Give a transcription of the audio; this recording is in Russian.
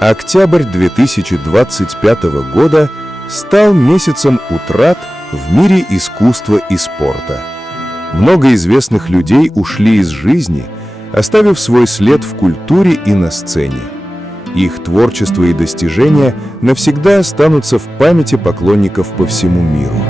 Октябрь 2025 года стал месяцем утрат в мире искусства и спорта. Много известных людей ушли из жизни, оставив свой след в культуре и на сцене. Их творчество и достижения навсегда останутся в памяти поклонников по всему миру.